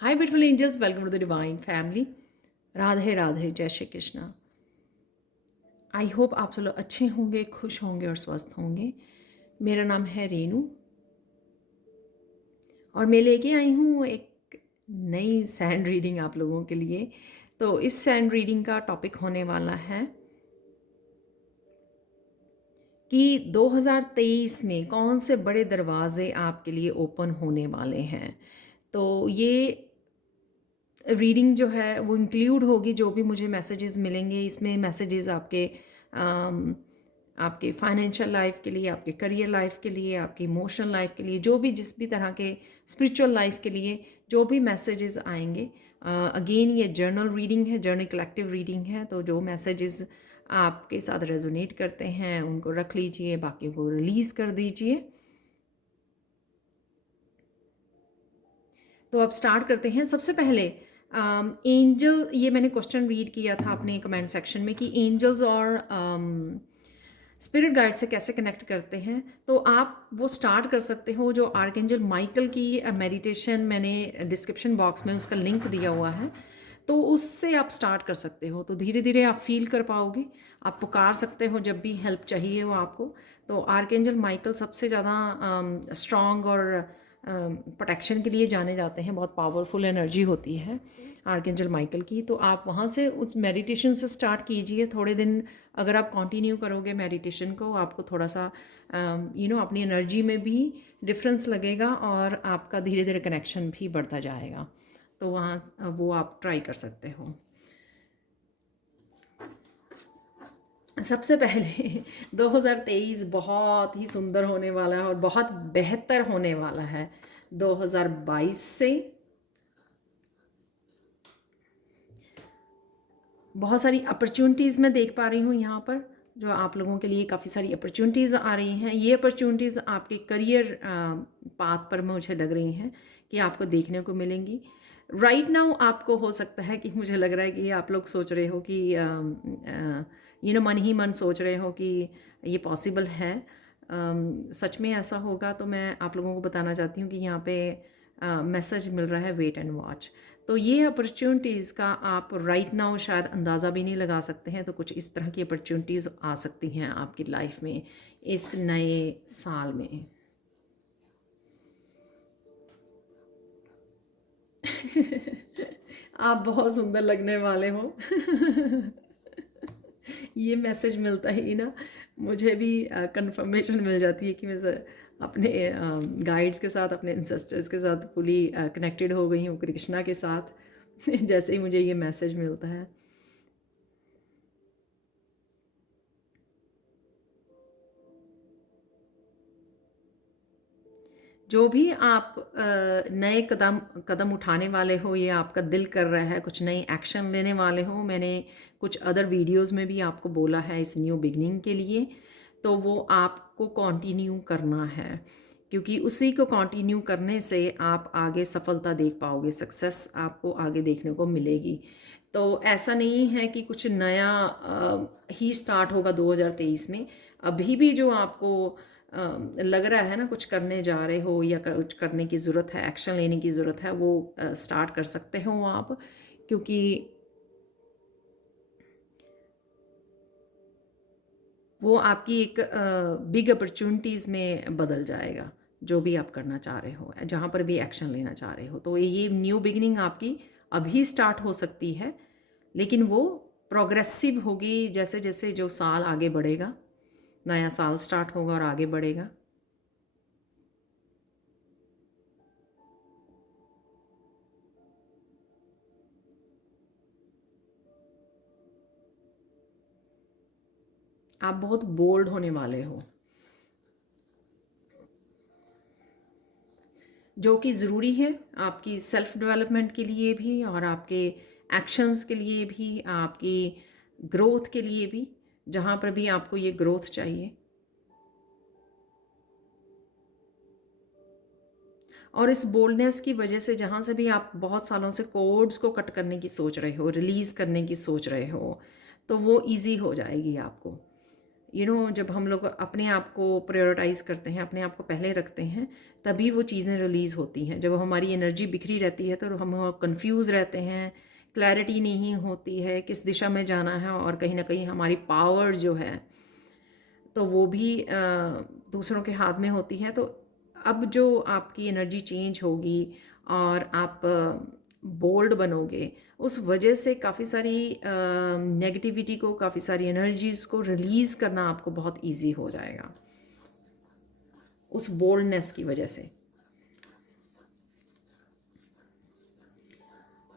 Hi beautiful angels, welcome to the divine family. Radhe Radhe, Jai Shri Krishna. I hope आप सब लोग अच्छे होंगे, खुश होंगे और स्वस्थ होंगे। मेरा नाम है रेनू और मैं लेके आई हूँ एक नई सैंड रीडिंग आप लोगों के लिए। तो इस सैंड रीडिंग का टॉपिक होने वाला है कि 2023 में कौन से बड़े दरवाजे आपके लिए ओपन होने वाले हैं। तो ये रीडिंग जो है वो इंक्लूड होगी जो भी मुझे मैसेजेस मिलेंगे। इसमें मैसेजेस आपके फाइनेंशियल लाइफ के लिए, आपके करियर लाइफ के लिए, आपकी इमोशनल लाइफ के लिए, जो भी जिस भी तरह के स्पिरिचुअल लाइफ के लिए जो भी मैसेजेस आएंगे। अगेन ये जर्नल रीडिंग है, जर्नल कलेक्टिव रीडिंग है। तो जो मैसेजेस आपके साथ रेजोनेट करते हैं उनको रख लीजिए, बाकी को रिलीज़ कर दीजिए। तो अब स्टार्ट करते हैं। सबसे पहले एंजल, ये मैंने क्वेश्चन रीड किया था अपने कमेंट सेक्शन में कि एंजल्स और स्पिरिट गाइड से कैसे कनेक्ट करते हैं। तो आप वो स्टार्ट कर सकते हो। जो आर्कएंजल माइकल की मेडिटेशन मैंने डिस्क्रिप्शन बॉक्स में उसका लिंक दिया हुआ है, तो उससे आप स्टार्ट कर सकते हो। तो धीरे धीरे आप फील कर पाओगे। आप पुकार सकते हो जब भी हेल्प चाहिए हो आपको। तो आर्कएंजल माइकल सबसे ज़्यादा स्ट्रॉन्ग और प्रोटेक्शन के लिए जाने जाते हैं। बहुत पावरफुल एनर्जी होती है आर्कएंजल माइकल की। तो आप वहाँ से उस मेडिटेशन से स्टार्ट कीजिए। थोड़े दिन अगर आप कंटिन्यू करोगे मेडिटेशन को, आपको थोड़ा सा अपनी एनर्जी में भी डिफरेंस लगेगा और आपका धीरे धीरे कनेक्शन भी बढ़ता जाएगा। तो वहाँ वो आप ट्राई कर सकते हो। सबसे पहले 2023 बहुत ही सुंदर होने वाला है और बहुत बेहतर होने वाला है 2022 से। बहुत सारी अपॉर्चुनिटीज़ मैं देख पा रही हूँ यहाँ पर, जो आप लोगों के लिए काफ़ी सारी अपॉर्चुनिटीज़ आ रही हैं। ये अपॉर्चुनिटीज़ आपके करियर पाथ पर मुझे लग रही हैं कि आपको देखने को मिलेंगी। राइट नाउ आपको हो सकता है कि मुझे लग रहा है कि आप लोग सोच रहे हो कि मन ही मन सोच रहे हो कि ये पॉसिबल है। सच में ऐसा होगा तो मैं आप लोगों को बताना चाहती हूँ कि यहाँ पे मैसेज मिल रहा है वेट एंड वॉच। तो ये अपॉर्चुनिटीज़ का आप राइट नाउ शायद अंदाज़ा भी नहीं लगा सकते हैं। तो कुछ इस तरह की अपॉर्चुनिटीज़ आ सकती हैं आपकी लाइफ में इस नए साल में। आप बहुत सुंदर लगने वाले हो। ये मैसेज मिलता ही ना मुझे भी कंफर्मेशन मिल जाती है कि मैं अपने गाइड्स के साथ, अपने इंसेस्टर्स के साथ फुली कनेक्टेड हो गई हूँ, कृष्णा के साथ। जैसे ही मुझे ये मैसेज मिलता है। जो भी आप नए कदम कदम उठाने वाले हो, ये आपका दिल कर रहा है कुछ नई एक्शन लेने वाले हो। मैंने कुछ अदर वीडियोस में भी आपको बोला है इस न्यू बिगनिंग के लिए। तो वो आपको कंटिन्यू करना है, क्योंकि उसी को कंटिन्यू करने से आप आगे सफलता देख पाओगे, सक्सेस आपको आगे देखने को मिलेगी। तो ऐसा नहीं है कि कुछ नया ही स्टार्ट होगा 2023 में। अभी भी जो आपको लग रहा है ना कुछ करने जा रहे हो या कुछ करने की ज़रूरत है, एक्शन लेने की ज़रूरत है, वो स्टार्ट कर सकते हो आप। क्योंकि वो आपकी एक बिग अपॉर्चुनिटीज़ में बदल जाएगा। जो भी आप करना चाह रहे हो, जहाँ पर भी एक्शन लेना चाह रहे हो, तो ये न्यू बिगिनिंग आपकी अभी स्टार्ट हो सकती है। लेकिन वो प्रोग्रेसिव होगी जैसे जैसे जो साल आगे बढ़ेगा। नया साल स्टार्ट होगा और आगे बढ़ेगा। आप बहुत बोल्ड होने वाले हो, जो कि ज़रूरी है आपकी सेल्फ डेवलपमेंट के लिए भी और आपके एक्शंस के लिए भी, आपकी ग्रोथ के लिए भी, जहाँ पर भी आपको ये ग्रोथ चाहिए। और इस बोल्डनेस की वजह से जहाँ से भी आप बहुत सालों से कोड्स को कट करने की सोच रहे हो, रिलीज़ करने की सोच रहे हो, तो वो इजी हो जाएगी आपको। जब हम लोग अपने आप को प्रायोरिटाइज़ करते हैं, अपने आप को पहले रखते हैं, तभी वो चीज़ें रिलीज़ होती हैं। जब हमारी एनर्जी बिखरी रहती है तो हम कंफ्यूज रहते हैं, क्लैरिटी नहीं होती है किस दिशा में जाना है, और कहीं ना कहीं हमारी पावर जो है तो वो भी दूसरों के हाथ में होती है। तो अब जो आपकी एनर्जी चेंज होगी और आप बोल्ड बनोगे, उस वजह से काफ़ी सारी नेगेटिविटी को, काफ़ी सारी एनर्जीज़ को रिलीज़ करना आपको बहुत इजी हो जाएगा उस बोल्डनेस की वजह से।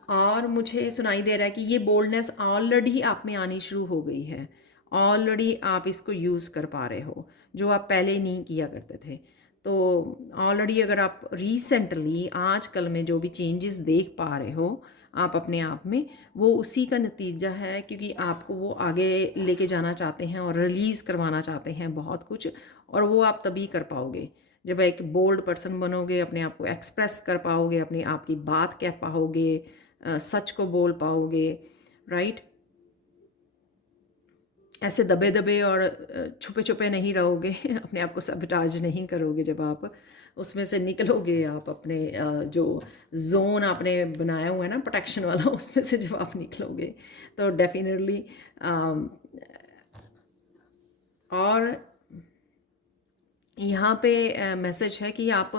और मुझे सुनाई दे रहा है कि ये बोल्डनेस ऑलरेडी आप में आनी शुरू हो गई है, ऑलरेडी आप इसको यूज़ कर पा रहे हो जो आप पहले नहीं किया करते थे। तो ऑलरेडी अगर आप रिसेंटली आजकल में जो भी चेंजेस देख पा रहे हो आप अपने आप में, वो उसी का नतीजा है, क्योंकि आपको वो आगे लेके जाना चाहते हैं और रिलीज़ करवाना चाहते हैं बहुत कुछ। और वो आप तभी कर पाओगे जब एक बोल्ड पर्सन बनोगे, अपने आप को एक्सप्रेस कर पाओगे, अपनी आपकी बात कह पाओगे, सच को बोल पाओगे, राइट। ऐसे दबे दबे और छुपे छुपे नहीं रहोगे अपने आप को सबटाज नहीं करोगे। जब आप उसमें से निकलोगे, आप अपने जो जोन आपने बनाया हुआ है ना प्रोटेक्शन वाला, उसमें से जब आप निकलोगे तो डेफिनेटली और यहाँ पे मैसेज है कि आप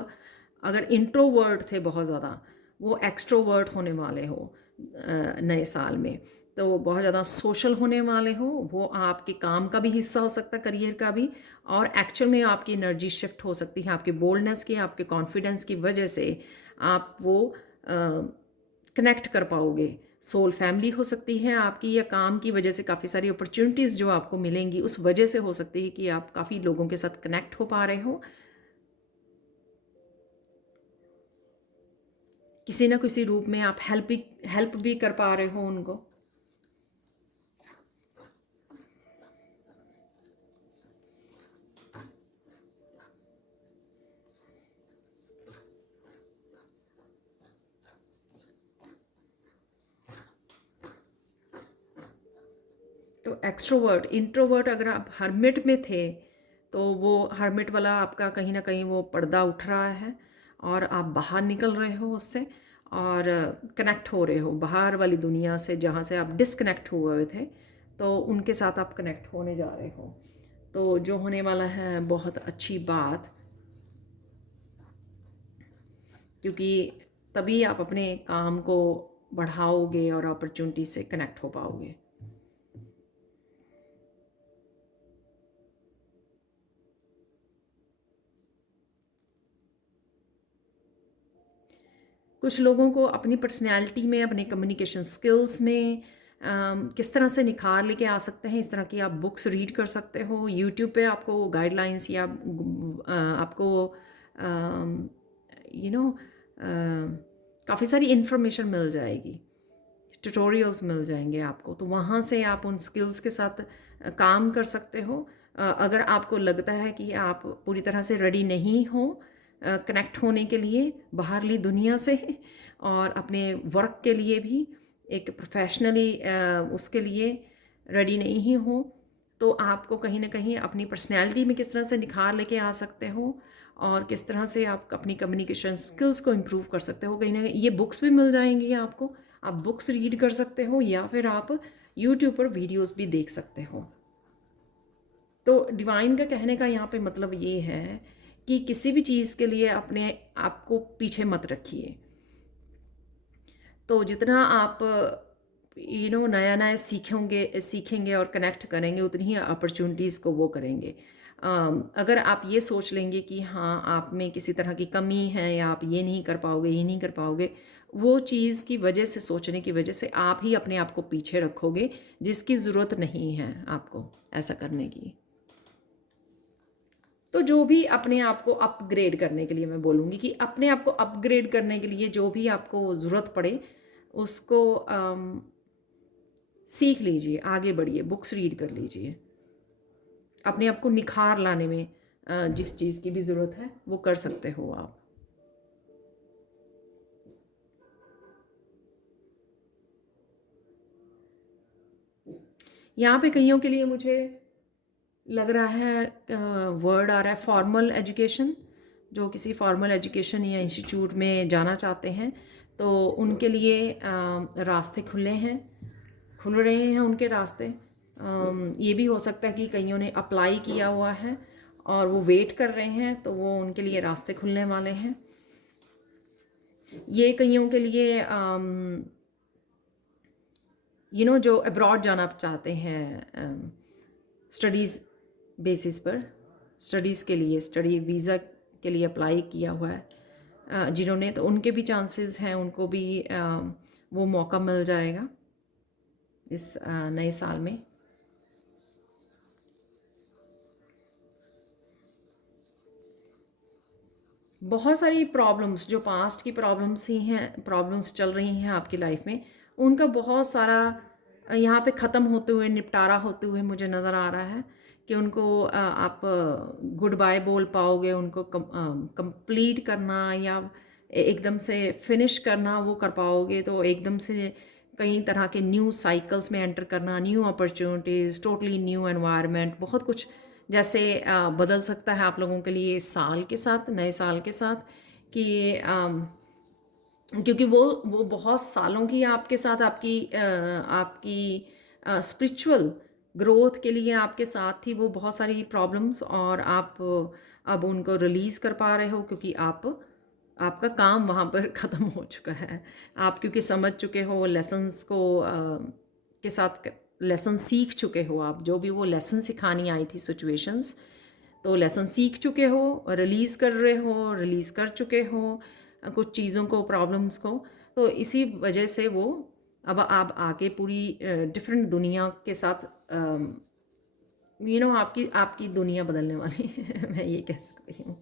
अगर इंट्रोवर्ट थे बहुत ज़्यादा, वो एक्सट्रोवर्ट होने वाले हो नए साल में। तो बहुत ज़्यादा सोशल होने वाले हो, वो आपके काम का भी हिस्सा हो सकता है, करियर का भी। और एक्चुअल में आपकी एनर्जी शिफ्ट हो सकती है आपके बोल्डनेस की, आपके कॉन्फिडेंस की वजह से। आप वो कनेक्ट कर पाओगे। सोल फैमिली हो सकती है आपकी, या काम की वजह से काफ़ी सारी अपॉर्चुनिटीज़ जो आपको मिलेंगी उस वजह से हो सकती है कि आप काफ़ी लोगों के साथ कनेक्ट हो पा रहे हो, किसी ना किसी रूप में आप हेल्प भी कर पा रहे हो उनको। तो एक्सट्रोवर्ट, इंट्रोवर्ट, अगर आप हर्मिट में थे तो वो हर्मिट वाला आपका कहीं ना कहीं वो पर्दा उठ रहा है और आप बाहर निकल रहे हो उससे, और कनेक्ट हो रहे हो बाहर वाली दुनिया से, जहाँ से आप डिसकनेक्ट हुए हुए थे, तो उनके साथ आप कनेक्ट होने जा रहे हो। तो जो होने वाला है बहुत अच्छी बात, क्योंकि तभी आप अपने काम को बढ़ाओगे और अपॉर्चुनिटी से कनेक्ट हो पाओगे। कुछ लोगों को अपनी पर्सनैलिटी में, अपने कम्युनिकेशन स्किल्स में किस तरह से निखार लेके आ सकते हैं, इस तरह की आप बुक्स रीड कर सकते हो। यूट्यूब पे आपको गाइडलाइंस या आपको यू नो काफ़ी सारी इन्फॉर्मेशन मिल जाएगी, ट्यूटोरियल्स मिल जाएंगे आपको। तो वहाँ से आप उन स्किल्स के साथ काम कर सकते हो। अगर आपको लगता है कि आप पूरी तरह से रेडी नहीं हो कनेक्ट होने के लिए बाहरली दुनिया से, और अपने वर्क के लिए भी एक प्रोफेशनली उसके लिए रेडी नहीं हो, तो आपको कहीं ना कहीं अपनी पर्सनैलिटी में किस तरह से निखार लेके आ सकते हो और किस तरह से आप अपनी कम्युनिकेशन स्किल्स को इम्प्रूव कर सकते हो, कहीं ना कहीं ये बुक्स भी मिल जाएंगी आपको। आप बुक्स रीड कर सकते हो या फिर आप यूट्यूब पर वीडियोस भी देख सकते हो। तो डिवाइन का कहने का यहाँ पे मतलब ये है कि किसी भी चीज़ के लिए अपने आप को पीछे मत रखिए। तो जितना आप नया नया सीखेंगे और कनेक्ट करेंगे, उतनी ही अपॉर्चुनिटीज़ को वो करेंगे। अगर आप ये सोच लेंगे कि हाँ आप में किसी तरह की कमी है, या आप ये नहीं कर पाओगे, ये नहीं कर पाओगे, वो चीज़ की वजह से, सोचने की वजह से आप ही अपने आप को पीछे रखोगे, जिसकी ज़रूरत नहीं है आपको ऐसा करने की। तो जो भी अपने आप को अपग्रेड करने के लिए, मैं बोलूँगी कि अपने आप को अपग्रेड करने के लिए जो भी आपको ज़रूरत पड़े उसको सीख लीजिए, आगे बढ़िए, बुक्स रीड कर लीजिए। अपने आप को निखार लाने में जिस चीज़ की भी ज़रूरत है वो कर सकते हो आप। यहाँ पे कईयों के लिए मुझे लग रहा है वर्ड आ रहा है फॉर्मल एजुकेशन, जो किसी फॉर्मल एजुकेशन या इंस्टीट्यूट में जाना चाहते हैं तो उनके लिए रास्ते खुल रहे हैं उनके रास्ते। ये भी हो सकता है कि कईयों ने अप्लाई किया हुआ है और वो वेट कर रहे हैं, तो वो उनके लिए रास्ते खुलने वाले हैं। ये कईयों के लिए जो अब्रॉड जाना चाहते हैं स्टडीज़ बेसिस पर, स्टडीज़ के लिए स्टडी वीज़ा के लिए अप्लाई किया हुआ है जिन्होंने, तो उनके भी चांसेस हैं, उनको भी वो मौका मिल जाएगा इस नए साल में। बहुत सारी प्रॉब्लम्स जो पास्ट की प्रॉब्लम्स ही हैं, प्रॉब्लम्स चल रही हैं आपकी लाइफ में, उनका बहुत सारा यहाँ पे ख़त्म होते हुए, निपटारा होते हुए मुझे नज़र आ रहा है कि उनको आप गुड बाय बोल पाओगे, उनको कंप्लीट करना या एकदम से फिनिश करना वो कर पाओगे, तो एकदम से कई तरह के न्यू साइकिल्स में एंटर करना, new opportunities, totally new environment, बहुत कुछ जैसे बदल सकता है आप लोगों के लिए इस साल के साथ, नए साल के साथ कि क्योंकि वो बहुत सालों की आपके साथ आपकी स्पिरिचुअल ग्रोथ के लिए आपके साथ थी वो बहुत सारी प्रॉब्लम्स, और आप अब उनको रिलीज़ कर पा रहे हो क्योंकि आपका काम वहाँ पर ख़त्म हो चुका है। आप क्योंकि समझ चुके हो लेसन्स को के साथ लेसन सीख चुके हो, आप जो भी वो लेसन सिखानी आई थी सिचुएशंस, तो लेसन सीख चुके हो, रिलीज़ कर रहे हो, रिलीज़ कर चुके हो कुछ चीज़ों को, प्रॉब्लम्स को, तो इसी वजह से वो अब आप आके पूरी डिफरेंट दुनिया के साथ आपकी आपकी दुनिया बदलने वाली है मैं ये कह सकती हूँ।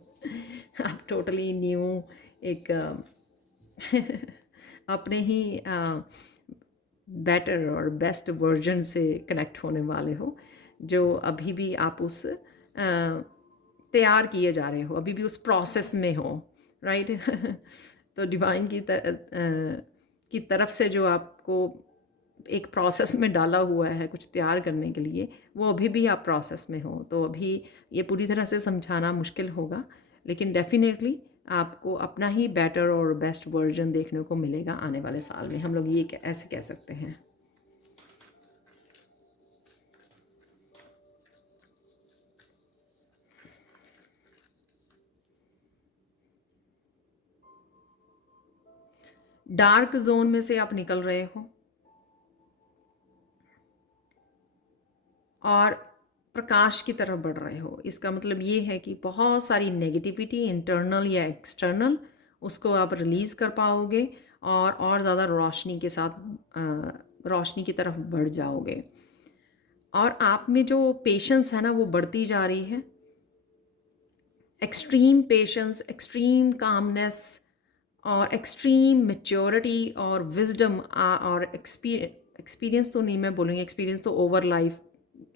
आप टोटली न्यू एक अपने ही बेटर और बेस्ट वर्जन से कनेक्ट होने वाले हो, जो अभी भी आप उस तैयार किए जा रहे हो, अभी भी उस प्रोसेस में हो, राइट। तो डिवाइन की तरफ से जो आपको एक प्रोसेस में डाला हुआ है कुछ तैयार करने के लिए, वो अभी भी आप प्रोसेस में हो, तो अभी ये पूरी तरह से समझाना मुश्किल होगा, लेकिन डेफिनेटली आपको अपना ही बेटर और बेस्ट वर्जन देखने को मिलेगा आने वाले साल में, हम लोग ये ऐसे कह सकते हैं। डार्क जोन में से आप निकल रहे हो और प्रकाश की तरफ बढ़ रहे हो। इसका मतलब ये है कि बहुत सारी नेगेटिविटी इंटरनल या एक्सटर्नल, उसको आप रिलीज़ कर पाओगे और ज़्यादा रोशनी के साथ रोशनी की तरफ बढ़ जाओगे, और आप में जो पेशेंस है ना वो बढ़ती जा रही है। एक्सट्रीम पेशेंस, एक्सट्रीम कामनेस और एक्सट्रीम मैच्योरिटी और विजडम और एक्सपीरियंस तो नहीं मैं बोलूँगी, एक्सपीरियंस तो ओवर लाइफ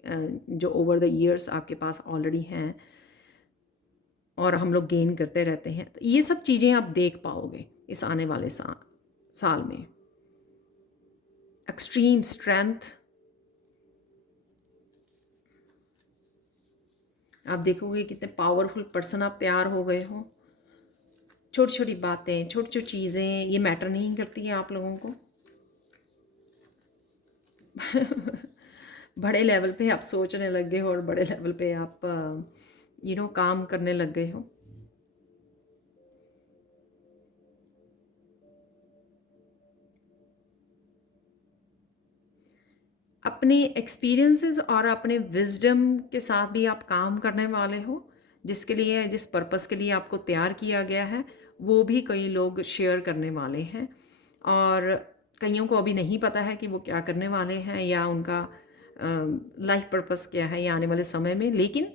जो ओवर द ईयर्स आपके पास ऑलरेडी हैं और हम लोग गेन करते रहते हैं, तो ये सब चीज़ें आप देख पाओगे इस आने वाले साल में। एक्सट्रीम स्ट्रेंथ आप देखोगे, कितने पावरफुल पर्सन आप तैयार हो गए हो। छोटी छोटी बातें, छोटी छोटी चीज़ें ये मैटर नहीं करती है आप लोगों को। बड़े लेवल पे आप सोचने लग गए हो और बड़े लेवल पे आप काम करने लग गए हो। अपने एक्सपीरियंसेस और अपने विजडम के साथ भी आप काम करने वाले हो, जिसके लिए, जिस पर्पस के लिए आपको तैयार किया गया है, वो भी कई लोग शेयर करने वाले हैं, और कईयों को अभी नहीं पता है कि वो क्या करने वाले हैं या उनका लाइफ पर्पस क्या है या आने वाले समय में। लेकिन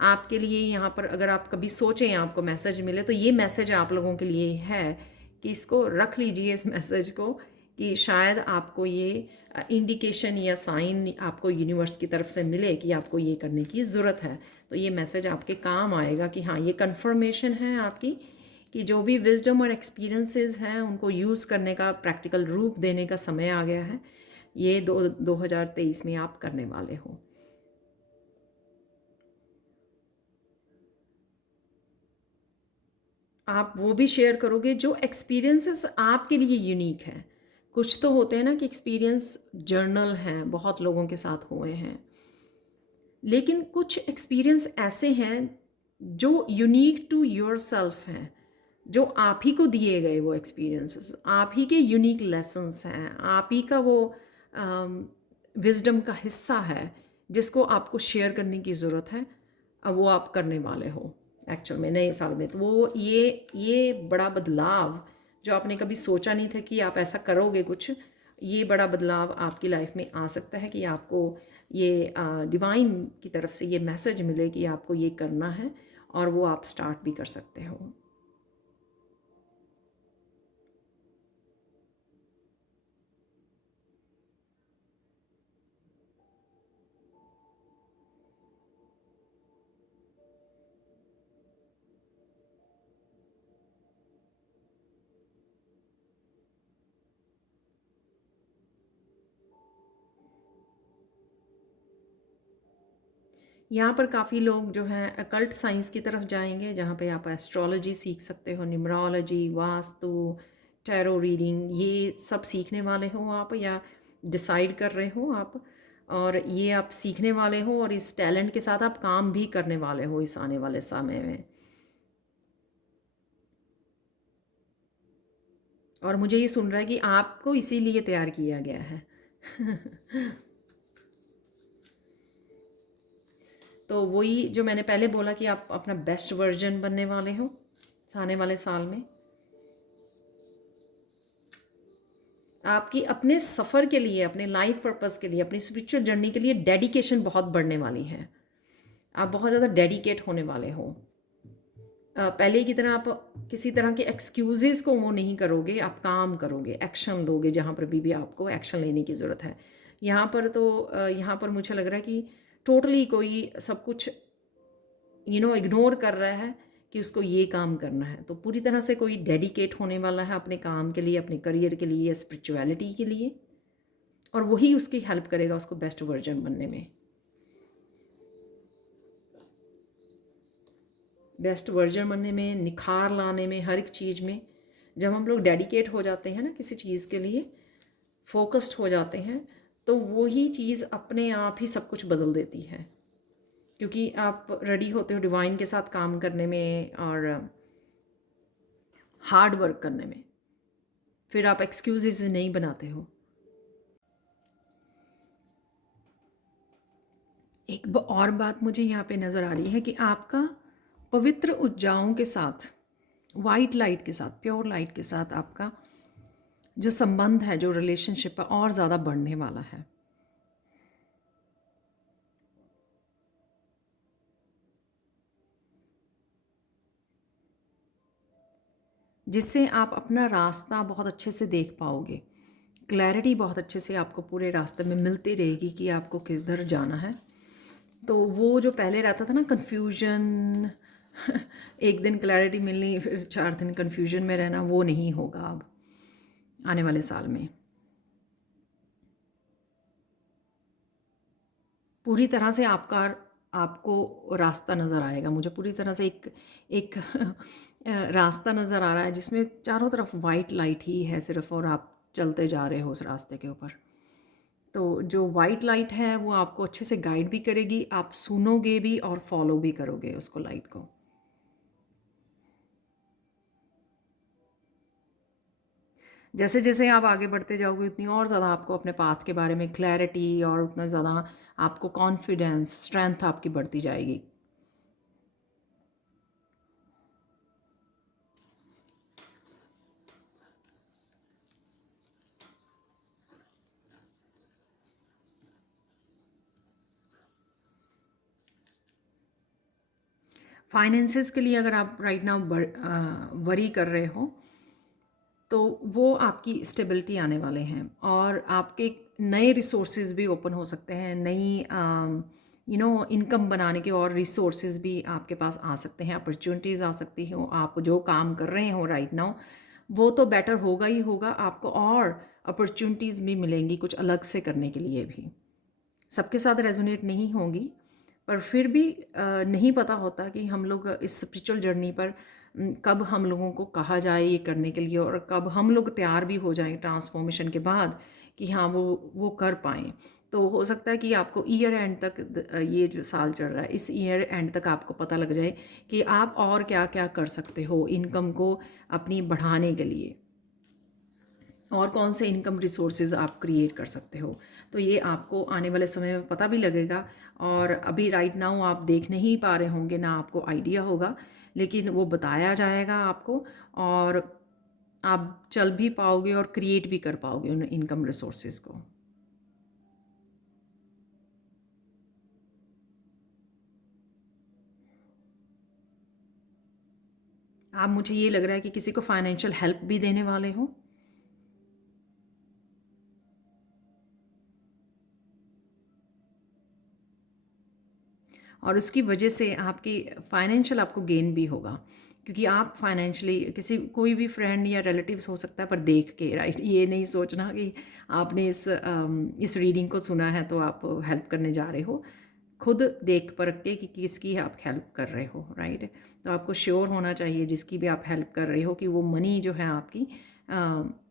आपके लिए यहाँ पर अगर आप कभी सोचें, आपको मैसेज मिले, तो ये मैसेज आप लोगों के लिए है कि इसको रख लीजिए, इस मैसेज को, कि शायद आपको ये इंडिकेशन या साइन आपको यूनिवर्स की तरफ से मिले कि आपको ये करने की ज़रूरत है। तो ये मैसेज आपके काम आएगा कि हाँ, ये कंफर्मेशन है आपकी कि जो भी विजडम और एक्सपीरियंसेस हैं उनको यूज़ करने का, प्रैक्टिकल रूप देने का समय आ गया है। ये 2023 में आप करने वाले हो। आप वो भी शेयर करोगे जो एक्सपीरियंसेस आपके लिए यूनिक हैं। कुछ तो होते हैं ना कि एक्सपीरियंस जर्नल हैं, बहुत लोगों के साथ हुए हैं, लेकिन कुछ एक्सपीरियंस ऐसे हैं जो यूनिक टू योरसेल्फ हैं, जो आप ही को दिए गए वो एक्सपीरियंसेस, आप ही के यूनिक लेसन्स हैं, आप ही का वो विजडम का हिस्सा है जिसको आपको शेयर करने की ज़रूरत है। अब वो आप करने वाले हो एक्चुअल में नए साल में। तो वो ये बड़ा बदलाव जो आपने कभी सोचा नहीं था कि आप ऐसा करोगे कुछ, ये बड़ा बदलाव आपकी लाइफ में आ सकता है कि आपको ये डिवाइन की तरफ से ये मैसेज मिले कि आपको ये करना है, और वो आप स्टार्ट भी कर सकते हो। यहाँ पर काफ़ी लोग जो हैं अकल्ट साइंस की तरफ जाएंगे, जहाँ पे आप एस्ट्रोलॉजी सीख सकते हो, न्यूमरोलॉजी, वास्तु, टैरो रीडिंग, ये सब सीखने वाले हो आप, या डिसाइड कर रहे हो आप, और ये आप सीखने वाले हो और इस टैलेंट के साथ आप काम भी करने वाले हो इस आने वाले समय में। और मुझे ये सुन रहा है कि आपको इसीलिए तैयार किया गया है। तो वही जो मैंने पहले बोला कि आप अपना बेस्ट वर्जन बनने वाले हो आने वाले साल में। आपकी अपने सफ़र के लिए, अपने लाइफ पर्पस के लिए, अपनी स्पिरिचुअल जर्नी के लिए डेडिकेशन बहुत बढ़ने वाली है। आप बहुत ज़्यादा डेडिकेट होने वाले हो। पहले की तरह आप किसी तरह के एक्सक्यूज़ेस को वो नहीं करोगे, आप काम करोगे, एक्शन लोगे जहाँ पर भी आपको एक्शन लेने की ज़रूरत है। यहाँ पर तो यहाँ पर मुझे लग रहा है कि टोटली कोई सब कुछ इग्नोर कर रहा है कि उसको ये काम करना है, तो पूरी तरह से कोई डेडिकेट होने वाला है अपने काम के लिए, अपने करियर के लिए, स्पिरिचुअलिटी के लिए, और वही उसकी हेल्प करेगा उसको बेस्ट वर्जन बनने में, बेस्ट वर्जन बनने में, निखार लाने में, हर एक चीज़ में। जब हम लोग डेडिकेट हो जाते हैं ना किसी चीज़ के लिए, फोकस्ड हो जाते हैं, तो वही चीज़ अपने आप ही सब कुछ बदल देती है, क्योंकि आप रेडी होते हो डिवाइन के साथ काम करने में और हार्ड वर्क करने में। फिर आप एक्सक्यूजेस नहीं बनाते हो। एक और बात मुझे यहाँ पे नज़र आ रही है कि आपका पवित्र ऊर्जाओं के साथ, वाइट लाइट के साथ, प्योर लाइट के साथ आपका जो संबंध है, जो रिलेशनशिप है, और ज़्यादा बढ़ने वाला है। जिससे आप अपना रास्ता बहुत अच्छे से देख पाओगे। क्लैरिटी बहुत अच्छे से आपको पूरे रास्ते में मिलती रहेगी कि आपको किधर जाना है। तो वो जो पहले रहता था ना कन्फ्यूजन, एक दिन क्लैरिटी मिलनी, फिर 4 दिन कन्फ्यूजन में रहना, वो नहीं होगा अब आने वाले साल में। पूरी तरह से आपको रास्ता नज़र आएगा। मुझे पूरी तरह से एक एक रास्ता नज़र आ रहा है जिसमें चारों तरफ वाइट लाइट ही है सिर्फ, और आप चलते जा रहे हो उस रास्ते के ऊपर। तो जो वाइट लाइट है वो आपको अच्छे से गाइड भी करेगी, आप सुनोगे भी और फॉलो भी करोगे उसको, लाइट को। जैसे जैसे आप आगे बढ़ते जाओगे उतनी और ज़्यादा आपको अपने पाथ के बारे में क्लैरिटी, और उतना ज़्यादा आपको कॉन्फिडेंस, स्ट्रेंथ आपकी बढ़ती जाएगी। फाइनेंसेस के लिए अगर आप राइट नाउ वरी कर रहे हो, तो वो आपकी स्टेबिलिटी आने वाले हैं, और आपके नए रिसोर्सेज भी ओपन हो सकते हैं, नई इनकम बनाने के और रिसोर्सेज भी आपके पास आ सकते हैं, अपॉर्चुनिटीज़ आ सकती हो। आप जो काम कर रहे हो राइट नाउ वो तो बेटर होगा ही होगा, आपको और अपॉर्चुनिटीज़ भी मिलेंगी कुछ अलग से करने के लिए भी। सबके साथ रेजोनेट नहीं होंगी, पर फिर भी नहीं पता होता कि हम लोग इस स्पिरिचुअल जर्नी पर कब हम लोगों को कहा जाए ये करने के लिए, और कब हम लोग तैयार भी हो जाएं ट्रांसफॉर्मेशन के बाद कि हाँ वो कर पाएँ। तो हो सकता है कि आपको ईयर एंड तक ये जो साल चल रहा है, इस ईयर एंड तक आपको पता लग जाए कि आप और क्या क्या कर सकते हो इनकम को अपनी बढ़ाने के लिए, और कौन से इनकम रिसोर्सेज आप क्रिएट कर सकते हो। तो ये आपको आने वाले समय में पता भी लगेगा, और अभी राइट नाउ आप देख नहीं पा रहे होंगे, ना आपको आइडिया होगा, लेकिन वो बताया जाएगा आपको, और आप चल भी पाओगे और क्रिएट भी कर पाओगे उन इनकम रिसोर्सेज को। आप, मुझे ये लग रहा है कि किसी को फाइनेंशियल हेल्प भी देने वाले हो। और उसकी वजह से आपकी फाइनेंशियल आपको गेन भी होगा, क्योंकि आप फाइनेंशियली किसी कोई भी फ्रेंड या रिलेटिव्स हो सकता है, पर देख के, राइट, ये नहीं सोचना कि आपने इस रीडिंग को सुना है तो आप हेल्प करने जा रहे हो। खुद देख परख के कि किसकी आप हेल्प कर रहे हो, राइट। तो आपको श्योर होना चाहिए जिसकी भी आप हेल्प कर रहे हो कि वो मनी जो है आपकी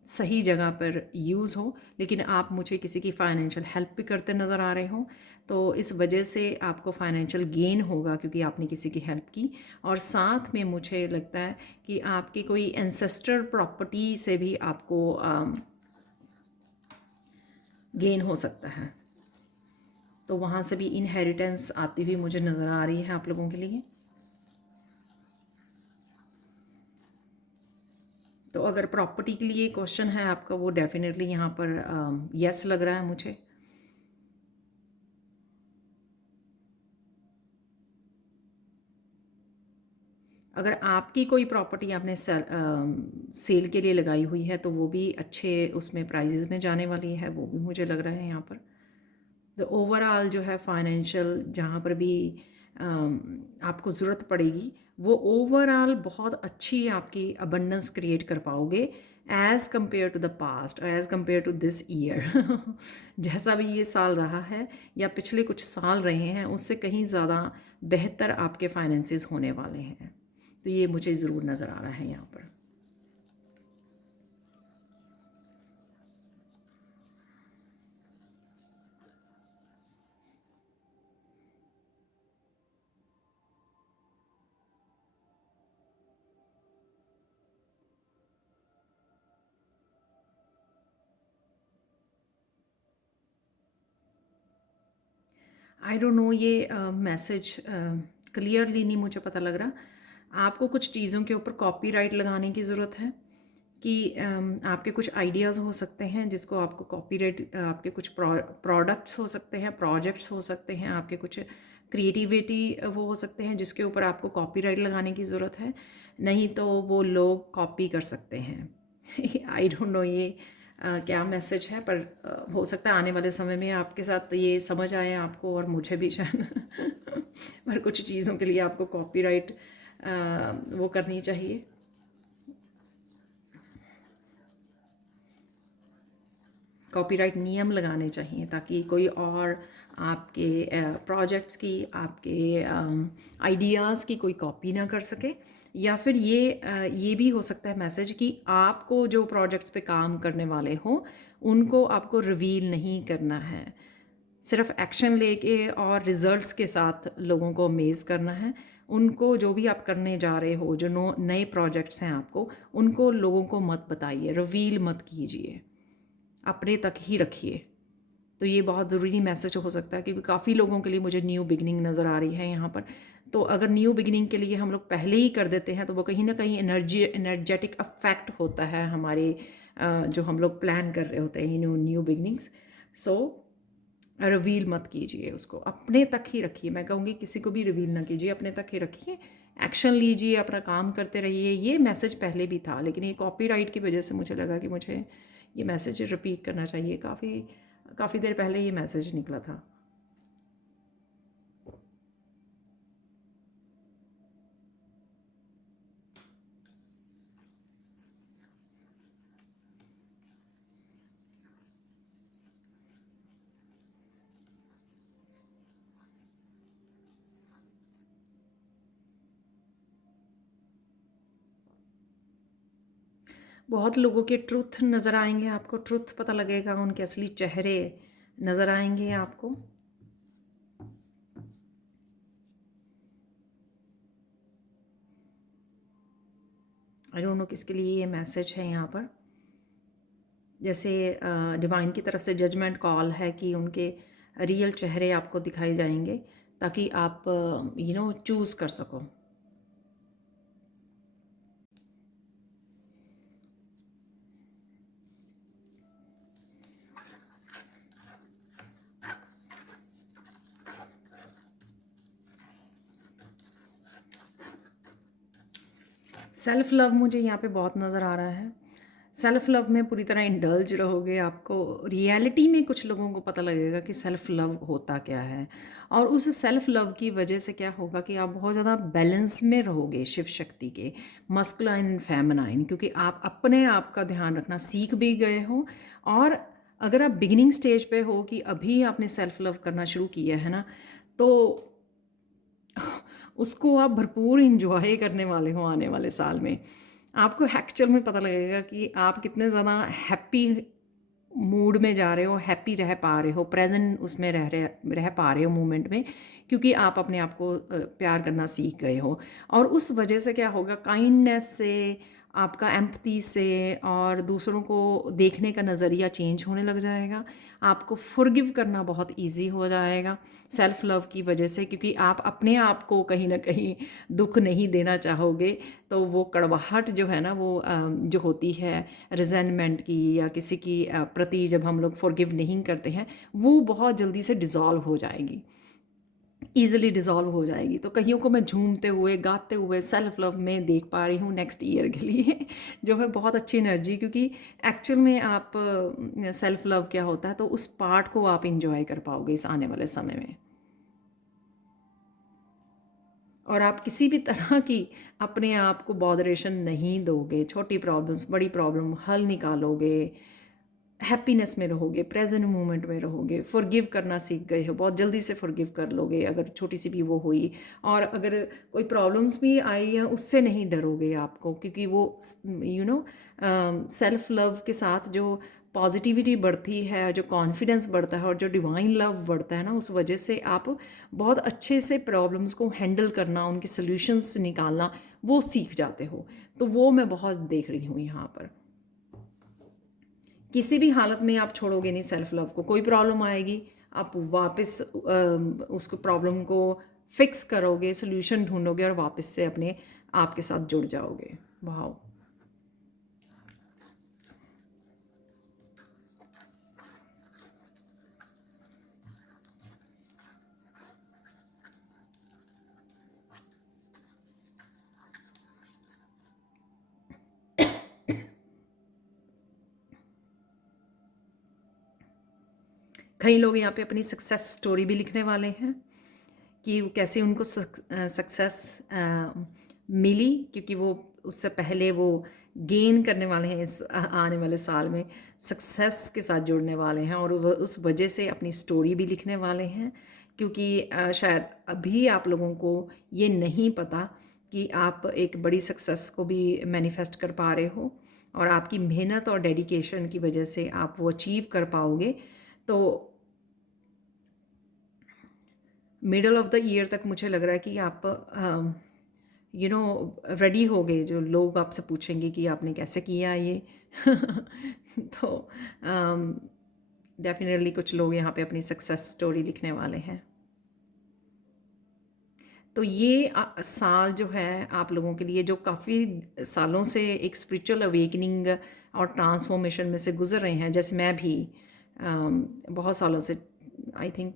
सही जगह पर यूज़ हो। लेकिन आप मुझे किसी की फाइनेंशियल हेल्प भी करते नज़र आ रहे हो, तो इस वजह से आपको फाइनेंशियल गेन होगा क्योंकि आपने किसी की हेल्प की। और साथ में मुझे लगता है कि आपकी कोई एंसेस्टर प्रॉपर्टी से भी आपको गेन हो सकता है, तो वहाँ से भी इनहेरिटेंस आती हुई मुझे नज़र आ रही है आप लोगों के लिए। तो अगर प्रॉपर्टी के लिए क्वेश्चन है आपका, वो डेफिनेटली यहाँ पर यस लग रहा है मुझे। अगर आपकी कोई प्रॉपर्टी आपने सेल के लिए लगाई हुई है तो वो भी अच्छे उसमें प्राइजेज़ में जाने वाली है, वो भी मुझे लग रहा है यहाँ पर। तो ओवरऑल जो है फाइनेंशियल जहाँ पर भी आपको ज़रूरत पड़ेगी, वो ओवरऑल बहुत अच्छी आपकी अबंडेंस क्रिएट कर पाओगे as compare to the past, as compare to this year. जैसा भी ये साल रहा है या पिछले कुछ साल रहे हैं, उससे कहीं ज़्यादा बेहतर आपके फाइनेंसेस होने वाले हैं। तो ये मुझे ज़रूर नज़र आ रहा है यहाँ पर। आई डोंट नो, ये मैसेज क्लियरली नहीं मुझे पता लग रहा। आपको कुछ चीज़ों के ऊपर कॉपीराइट लगाने की ज़रूरत है कि आपके कुछ आइडियाज़ हो सकते हैं जिसको आपको कॉपीराइट, आपके कुछ प्रोडक्ट्स हो सकते हैं, प्रोजेक्ट्स हो सकते हैं, आपके कुछ क्रिएटिविटी वो हो सकते हैं जिसके ऊपर आपको कॉपीराइट लगाने की ज़रूरत है, नहीं तो वो लोग कॉपी कर सकते हैं। आई डोंट नो ये क्या मैसेज है, पर हो सकता है आने वाले समय में आपके साथ ये समझ आए आपको, और मुझे भी शायद। पर कुछ चीज़ों के लिए आपको कॉपीराइट वो करनी चाहिए। कॉपीराइट नियम लगाने चाहिए ताकि कोई और आपके प्रोजेक्ट्स की, आपके आइडियाज़ की कोई कॉपी ना कर सके। या फिर ये भी हो सकता है मैसेज कि आपको जो प्रोजेक्ट्स पे काम करने वाले हो उनको आपको रिवील नहीं करना है, सिर्फ एक्शन लेके और रिजल्ट्स के साथ लोगों को अमेज़ करना है। उनको जो भी आप करने जा रहे हो, जो नए प्रोजेक्ट्स हैं आपको, उनको लोगों को मत बताइए, रिवील मत कीजिए, अपने तक ही रखिए। तो ये बहुत ज़रूरी मैसेज हो सकता है क्योंकि काफ़ी लोगों के लिए मुझे न्यू बिगनिंग नज़र आ रही है यहाँ पर। तो अगर न्यू बिगनिंग के लिए हम लोग पहले ही कर देते हैं तो वो कहीं ना कहीं एनर्जेटिक अफेक्ट होता है हमारे जो हम लोग प्लान कर रहे होते हैं न्यू बिगनिंग्स। सो रिवील मत कीजिए, उसको अपने तक ही रखिए। मैं कहूँगी किसी को भी रिवील ना कीजिए, अपने तक ही रखिए, एक्शन लीजिए, अपना काम करते रहिए। ये मैसेज पहले भी था, लेकिन ये कॉपीराइट की वजह से मुझे लगा कि मुझे ये मैसेज रिपीट करना चाहिए। काफ़ी देर पहले ये मैसेज निकला था। बहुत लोगों के ट्रुथ नज़र आएंगे आपको, ट्रुथ पता लगेगा, उनके असली चेहरे नज़र आएंगे आपको। आई डोंट नो किसके लिए ये मैसेज है यहाँ पर। जैसे डिवाइन की तरफ से जजमेंट कॉल है कि उनके रियल चेहरे आपको दिखाए जाएंगे ताकि आप चूज़ कर सको। सेल्फ़ लव मुझे यहाँ पे बहुत नज़र आ रहा है। सेल्फ़ लव में पूरी तरह इंडल्ज रहोगे। आपको रियलिटी में कुछ लोगों को पता लगेगा कि सेल्फ़ लव होता क्या है, और उस सेल्फ़ लव की वजह से क्या होगा कि आप बहुत ज़्यादा बैलेंस में रहोगे शिव शक्ति के, मस्कुलाइन फेमिनाइन, क्योंकि आप अपने आप का ध्यान रखना सीख भी गए हो। और अगर आप बिगिनिंग स्टेज पे हो कि अभी आपने सेल्फ़ लव करना शुरू किया है ना, तो उसको आप भरपूर इंजॉय करने वाले हो आने वाले साल में। आपको एक्चुअल में पता लगेगा कि आप कितने ज़्यादा हैप्पी मूड में जा रहे हो, हैप्पी रह पा रहे हो, प्रेजेंट उसमें रह पा रहे हो मोमेंट में, क्योंकि आप अपने आप को प्यार करना सीख गए हो। और उस वजह से क्या होगा, काइंडनेस से, आपका एम्पैथी से और दूसरों को देखने का नज़रिया चेंज होने लग जाएगा। आपको फॉरगिव करना बहुत इजी हो जाएगा सेल्फ़ लव की वजह से, क्योंकि आप अपने आप को कहीं ना कहीं दुख नहीं देना चाहोगे। तो वो कड़वाहट जो है ना, वो जो होती है रिजेंटमेंट की या किसी की प्रति, जब हम लोग फॉरगिव नहीं करते हैं, वो बहुत जल्दी से डिज़ोल्व हो जाएगी, ईज़िली डिज़ोल्व हो जाएगी। तो कईयों को मैं झूमते हुए गाते हुए सेल्फ़ लव में देख पा रही हूँ नेक्स्ट ईयर के लिए जो है बहुत अच्छी एनर्जी, क्योंकि एक्चुअल में आप सेल्फ़ लव क्या होता है, तो उस पार्ट को आप इंजॉय कर पाओगे इस आने वाले समय में। और आप किसी भी तरह की अपने आप को बॉदरेशन नहीं दोगे, छोटी प्रॉब्लम्स बड़ी प्रॉब्लम हल निकालोगे, हैप्पीनेस में रहोगे, प्रेजेंट मोमेंट में रहोगे, फॉरगिव करना सीख गए हो, बहुत जल्दी से फॉरगिव कर लोगे अगर छोटी सी भी वो हुई। और अगर कोई प्रॉब्लम्स भी आई हैं उससे नहीं डरोगे आपको, क्योंकि वो सेल्फ लव के साथ जो पॉजिटिविटी बढ़ती है, जो कॉन्फिडेंस बढ़ता है और जो डिवाइन लव बढ़ता है ना, उस वजह से आप बहुत अच्छे से प्रॉब्लम्स को हैंडल करना, उनके सॉल्यूशंस निकालना वो सीख जाते हो। तो वो मैं बहुत देख रही हूँ यहाँ पर। किसी भी हालत में आप छोड़ोगे नहीं सेल्फ लव को। कोई प्रॉब्लम आएगी, आप वापस उसको प्रॉब्लम को फिक्स करोगे, सोल्यूशन ढूंढोगे और वापस से अपने आप के साथ जुड़ जाओगे। वाह। कई लोग यहाँ पे अपनी सक्सेस स्टोरी भी लिखने वाले हैं कि कैसे उनको सक्सेस मिली, क्योंकि वो उससे पहले वो गेन करने वाले हैं इस आने वाले साल में, सक्सेस के साथ जुड़ने वाले हैं और उस वजह से अपनी स्टोरी भी लिखने वाले हैं। क्योंकि शायद अभी आप लोगों को ये नहीं पता कि आप एक बड़ी सक्सेस को भी मैनिफेस्ट कर पा रहे हो, और आपकी मेहनत और डेडिकेशन की वजह से आप वो अचीव कर पाओगे। तो मिडल ऑफ द ईयर तक मुझे लग रहा है कि आप रेडी हो गए, जो लोग आपसे पूछेंगे कि आपने कैसे किया ये तो डेफिनेटली कुछ लोग यहाँ पे अपनी सक्सेस स्टोरी लिखने वाले हैं। तो ये साल जो है आप लोगों के लिए, जो काफ़ी सालों से एक स्पिरिचुअल अवेकनिंग और ट्रांसफॉर्मेशन में से गुजर रहे हैं, जैसे मैं भी बहुत सालों से, आई थिंक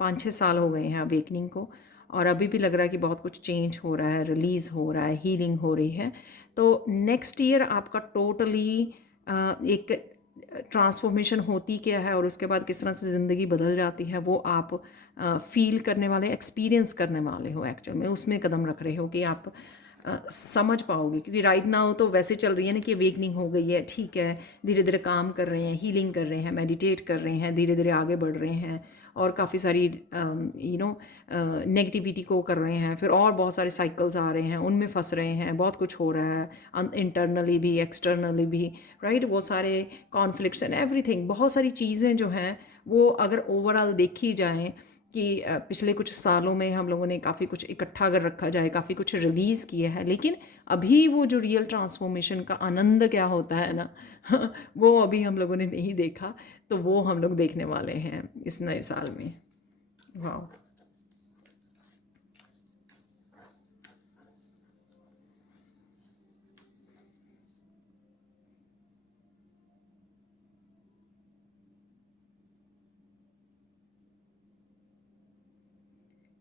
5-6 साल हो गए हैं अवेकनिंग को, और अभी भी लग रहा है कि बहुत कुछ चेंज हो रहा है, रिलीज़ हो रहा है, हीलिंग हो रही है। तो नेक्स्ट ईयर आपका टोटली एक ट्रांसफॉर्मेशन होती क्या है और उसके बाद किस तरह से ज़िंदगी बदल जाती है, वो आप फील करने वाले, एक्सपीरियंस करने वाले हो। एक्चुअल में उसमें कदम रख रहे हो कि आप समझ पाओगे, क्योंकि राइट नाउ तो वैसे चल रही है ना कि अवेकनिंग हो गई है, ठीक है, धीरे धीरे काम कर रहे हैं, हीलिंग कर रहे हैं, मेडिटेट कर रहे हैं, धीरे धीरे आगे बढ़ रहे हैं, और काफ़ी सारी नेगेटिविटी को कर रहे हैं, फिर और बहुत सारे साइकिल्स आ रहे हैं, उनमें फंस रहे हैं, बहुत कुछ हो रहा है इंटरनली भी एक्सटर्नली भी, राइट, बहुत सारे कॉन्फ्लिक्ट्स एंड एवरीथिंग, बहुत सारी चीज़ें जो हैं वो अगर ओवरऑल देखी जाएँ कि पिछले कुछ सालों में हम लोगों ने काफ़ी कुछ इकट्ठा अगर रखा जाए, काफ़ी कुछ रिलीज़ किया है, लेकिन अभी वो जो रियल ट्रांसफॉर्मेशन का आनंद क्या होता है ना वो अभी हम लोगों ने नहीं देखा, तो वो हम लोग देखने वाले हैं इस नए साल में। वाह।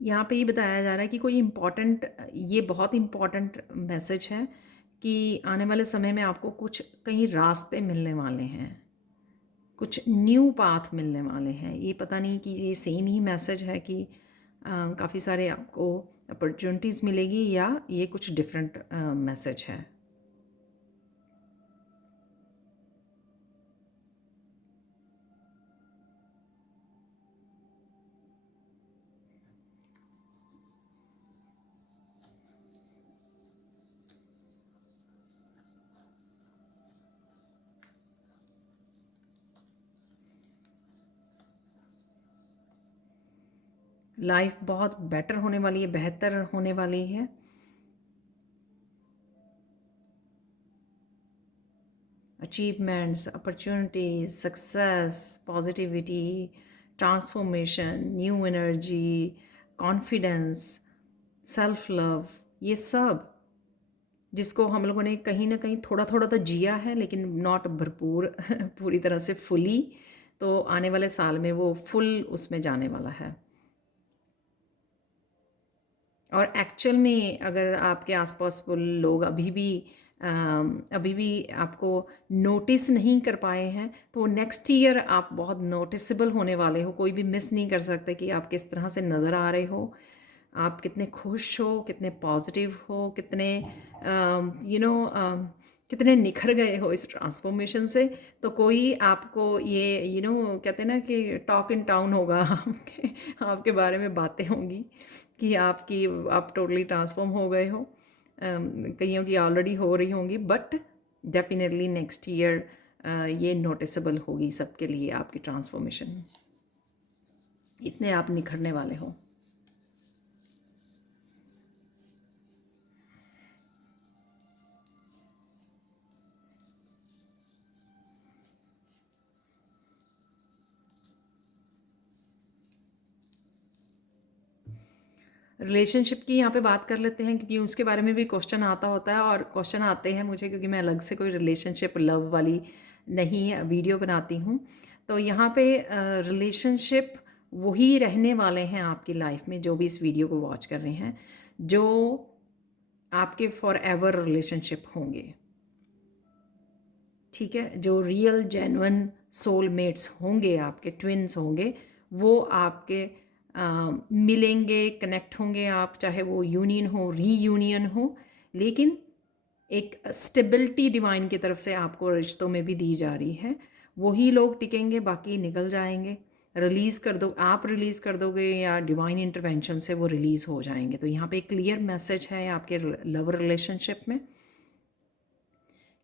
यहाँ पे ये बताया जा रहा है कि कोई इम्पॉर्टेंट, ये बहुत इम्पॉर्टेंट मैसेज है कि आने वाले समय में आपको कुछ कई रास्ते मिलने वाले हैं, कुछ न्यू पाथ मिलने वाले हैं। ये पता नहीं कि ये सेम ही मैसेज है कि काफ़ी सारे आपको अपॉर्चुनिटीज़ मिलेगी, या ये कुछ डिफरेंट मैसेज है। लाइफ बहुत बेटर होने वाली है, बेहतर होने वाली है। Achievements, opportunities, success, positivity, transformation, new energy, confidence, self love, ये सब जिसको हम लोगों ने कहीं ना कहीं थोड़ा थोड़ा तो जिया है, लेकिन नॉट भरपूर पूरी तरह से फुली, तो आने वाले साल में वो फुल उसमें जाने वाला है। और एक्चुअल में अगर आपके आसपास वो लोग अभी भी आपको नोटिस नहीं कर पाए हैं, तो नेक्स्ट ईयर आप बहुत नोटिसेबल होने वाले हो। कोई भी मिस नहीं कर सकते कि आप किस तरह से नज़र आ रहे हो, आप कितने खुश हो, कितने पॉजिटिव हो, कितने कितने निखर गए हो इस ट्रांसफॉर्मेशन से। तो कोई आपको ये कहते हैं ना कि टॉक इन टाउन होगा आपके आपके बारे में बातें होंगी कि आप टोटली ट्रांसफॉर्म हो गए हो। कईयों की ऑलरेडी हो रही होंगी, बट डेफिनेटली नेक्स्ट ईयर ये नोटिसेबल होगी सबके लिए आपकी ट्रांसफॉर्मेशन, इतने आप निखरने वाले हो। रिलेशनशिप की यहाँ पे बात कर लेते हैं, क्योंकि उसके बारे में भी क्वेश्चन आता होता है, और क्वेश्चन आते हैं मुझे, क्योंकि मैं अलग से कोई रिलेशनशिप लव वाली नहीं वीडियो बनाती हूँ। तो यहाँ पे रिलेशनशिप वही रहने वाले हैं आपकी लाइफ में, जो भी इस वीडियो को वॉच कर रहे हैं, जो आपके फॉर एवर रिलेशनशिप होंगे, ठीक है, जो रियल जेन्युइन सोलमेट्स होंगे, आपके ट्विन्स होंगे, वो आपके मिलेंगे, कनेक्ट होंगे आप, चाहे वो यूनियन हो, रीयूनियन हो, लेकिन एक स्टेबिलिटी डिवाइन की तरफ से आपको रिश्तों में भी दी जा रही है। वही लोग टिकेंगे, बाकी निकल जाएंगे। रिलीज़ कर दो, आप रिलीज़ कर दोगे या डिवाइन इंटरवेंशन से वो रिलीज़ हो जाएंगे। तो यहाँ पे एक क्लियर मैसेज है आपके लव रिलेशनशिप में,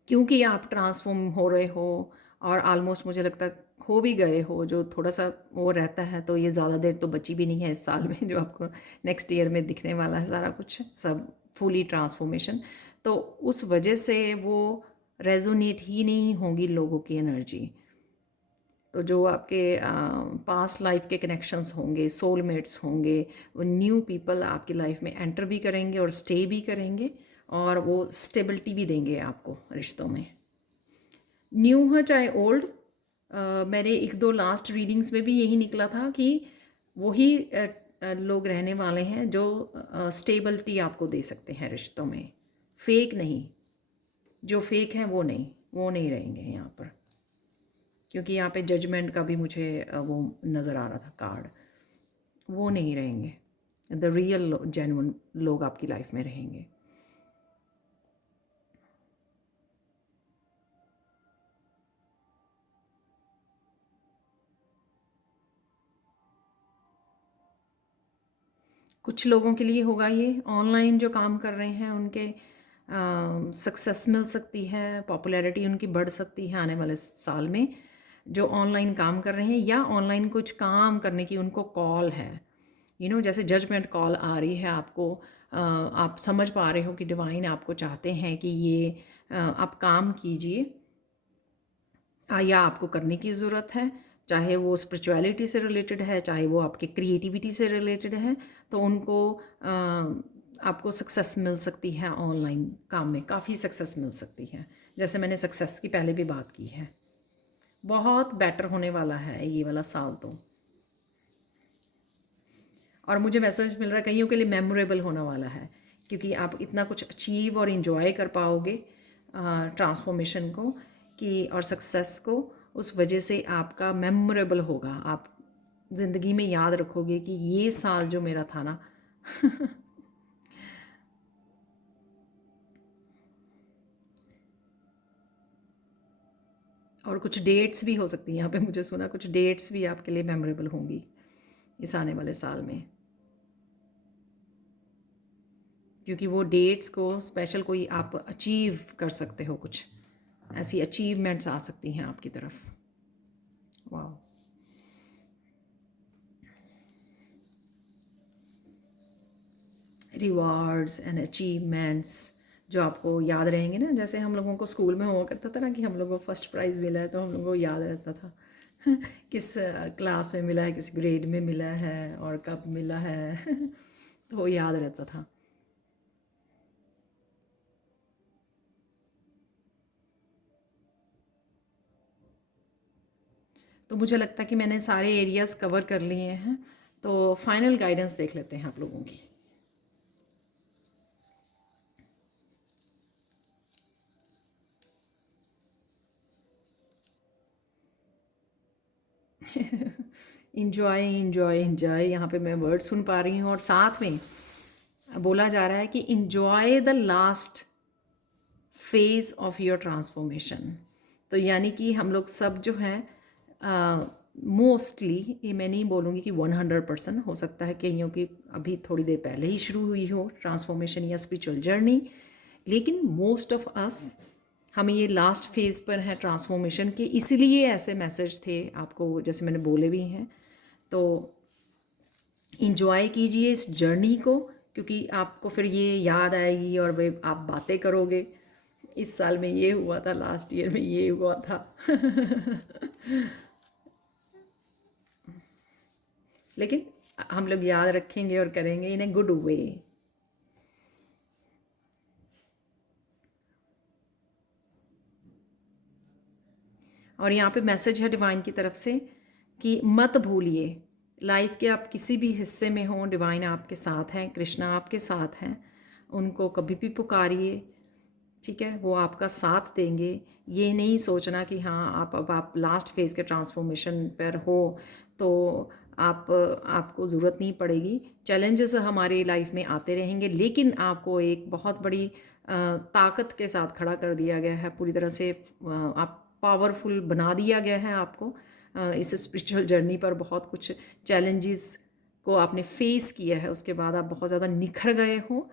क्योंकि आप ट्रांसफॉर्म हो रहे हो, और आलमोस्ट मुझे लगता है हो भी गए हो। जो थोड़ा सा वो रहता है, तो ये ज़्यादा देर तो बची भी नहीं है इस साल में, जो आपको नेक्स्ट ईयर में दिखने वाला है सारा कुछ, सब फुली ट्रांसफॉर्मेशन। तो उस वजह से वो रेजोनेट ही नहीं होगी लोगों की एनर्जी। तो जो आपके पास्ट लाइफ के कनेक्शंस होंगे, सोलमेट्स होंगे, वो न्यू पीपल आपकी लाइफ में एंटर भी करेंगे और स्टे भी करेंगे, और वो स्टेबिलिटी भी देंगे आपको रिश्तों में। न्यू है चाहे ओल्ड, मैंने एक दो लास्ट रीडिंग्स में भी यही निकला था कि वही लोग रहने वाले हैं जो स्टेबिलिटी आपको दे सकते हैं रिश्तों में। फेक नहीं, जो फेक हैं वो नहीं रहेंगे यहाँ पर, क्योंकि यहाँ पे जजमेंट का भी मुझे वो नज़र आ रहा था कार्ड, वो नहीं रहेंगे। द रियल जेन्युइन लोग आपकी लाइफ में रहेंगे। कुछ लोगों के लिए होगा ये, ऑनलाइन जो काम कर रहे हैं उनके सक्सेस मिल सकती है, पॉपुलैरिटी उनकी बढ़ सकती है आने वाले साल में। जो ऑनलाइन काम कर रहे हैं या ऑनलाइन कुछ काम करने की उनको कॉल है, जैसे जजमेंट कॉल आ रही है आपको, आप समझ पा रहे हो कि डिवाइन आपको चाहते हैं कि ये आप काम कीजिए, या आपको करने की ज़रूरत है, चाहे वो स्पिरिचुअलिटी से रिलेटेड है, चाहे वो आपके क्रिएटिविटी से रिलेटेड है, तो उनको आपको सक्सेस मिल सकती है ऑनलाइन काम में, काफ़ी सक्सेस मिल सकती है, जैसे मैंने सक्सेस की पहले भी बात की है। बहुत बेटर होने वाला है ये वाला साल तो। और मुझे मैसेज मिल रहा है कईयों के लिए मेमोरेबल होने वाला है, क्योंकि आप इतना कुछ अचीव और इन्जॉय कर पाओगे ट्रांसफॉर्मेशन को कि और सक्सेस को, उस वजह से आपका मेमोरेबल होगा। आप ज़िंदगी में याद रखोगे कि ये साल जो मेरा था ना और कुछ डेट्स भी हो सकती हैं यहाँ पे, मुझे सुना कुछ डेट्स भी आपके लिए मेमोरेबल होंगी इस आने वाले साल में, क्योंकि वो डेट्स को स्पेशल कोई आप अचीव कर सकते हो, कुछ ऐसी अचीवमेंट्स आ सकती हैं आपकी तरफ। वाह, रिवार्ड्स एंड अचीवमेंट्स जो आपको याद रहेंगे ना, जैसे हम लोगों को स्कूल में हुआ करता था ना कि हम लोगों को फर्स्ट प्राइज़ मिला है, तो हम लोगों को याद रहता था किस क्लास में मिला है, किस ग्रेड में मिला है और कब मिला है तो वो याद रहता था। तो मुझे लगता है कि मैंने सारे एरियाज़ कवर कर लिए हैं, तो फाइनल गाइडेंस देख लेते हैं आप लोगों की। इंजॉय इंजॉय इंजॉय, यहाँ पे मैं वर्ड सुन पा रही हूँ, और साथ में बोला जा रहा है कि enjoy the last phase of your transformation. तो यानी कि हम लोग सब जो हैं, मोस्टली, ये मैं नहीं बोलूँगी कि 100%, हो सकता है कईयों की अभी थोड़ी देर पहले ही शुरू हुई हो ट्रांसफॉर्मेशन या स्पिरिचुअल जर्नी, लेकिन मोस्ट ऑफ अस हम ये लास्ट फेज़ पर हैं ट्रांसफॉर्मेशन के, इसीलिए ऐसे मैसेज थे आपको, जैसे मैंने बोले भी हैं। तो इंजॉय कीजिए इस जर्नी को, क्योंकि आपको फिर ये याद आएगी और वे आप बातें करोगे, इस साल में ये हुआ था, लास्ट ईयर में ये हुआ था लेकिन हम लोग याद रखेंगे और करेंगे इन ए गुड वे। और यहाँ पे मैसेज है डिवाइन की तरफ से कि मत भूलिए, लाइफ के आप किसी भी हिस्से में हों, डिवाइन आपके साथ हैं, कृष्णा आपके साथ हैं, उनको कभी भी पुकारिए, ठीक है, वो आपका साथ देंगे। ये नहीं सोचना कि हाँ अब आप लास्ट फेज़ के ट्रांसफॉर्मेशन पर हो तो आपको ज़रूरत नहीं पड़ेगी। चैलेंजेस हमारी लाइफ में आते रहेंगे, लेकिन आपको एक बहुत बड़ी ताकत के साथ खड़ा कर दिया गया है, पूरी तरह से आप पावरफुल बना दिया गया है आपको। इस स्पिरिचुअल जर्नी पर बहुत कुछ चैलेंजेस को आपने फेस किया है, उसके बाद आप बहुत ज़्यादा निखर गए हो।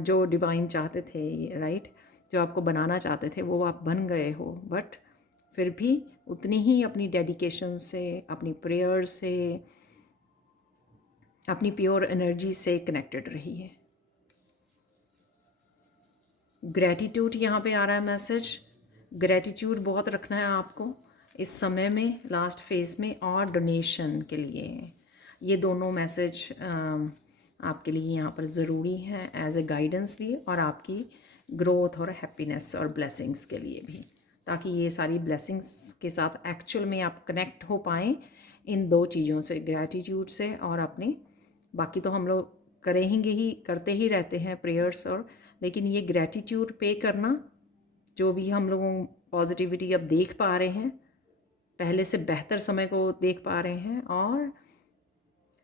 जो डिवाइन चाहते थे, राइट, जो आपको बनाना चाहते थे वो आप बन गए हो, बट फिर भी उतनी ही अपनी डेडिकेशन से, अपनी प्रेयर से, अपनी प्योर एनर्जी से कनेक्टेड रहिए। ग्रैटिट्यूड यहाँ पे आ रहा है मैसेज, ग्रैटिट्यूड बहुत रखना है आपको इस समय में, लास्ट फेज़ में, और डोनेशन के लिए। ये दोनों मैसेज आपके लिए यहाँ पर ज़रूरी हैं, एज ए गाइडेंस भी और आपकी ग्रोथ और हैप्पीनेस और ब्लेसिंग्स के लिए भी, ताकि ये सारी ब्लेसिंग्स के साथ एक्चुअल में आप कनेक्ट हो पाएँ इन दो चीज़ों से, ग्रैटिट्यूड से और अपने, बाकी तो हम लोग करेंगे ही, करते ही रहते हैं प्रेयर्स और, लेकिन ये ग्रैटिट्यूड पे करना, जो भी हम लोगों पॉजिटिविटी अब देख पा रहे हैं, पहले से बेहतर समय को देख पा रहे हैं, और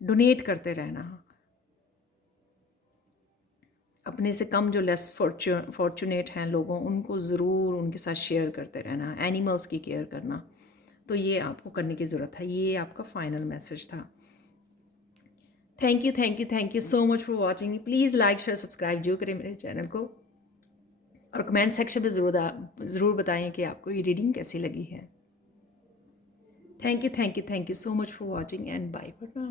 डोनेट करते रहना, अपने से कम जो लेस फॉर्चुनेट हैं लोगों, उनको ज़रूर उनके साथ शेयर करते रहना, एनिमल्स की केयर करना, तो ये आपको करने की ज़रूरत है। ये आपका फाइनल मैसेज था। Thank you so much for watching. Please like share subscribe जो करें मेरे चैनल को, और कमेंट सेक्शन में ज़रूर बताएं कि आपको ये रीडिंग कैसी लगी है। Thank you so much for watching and bye for now.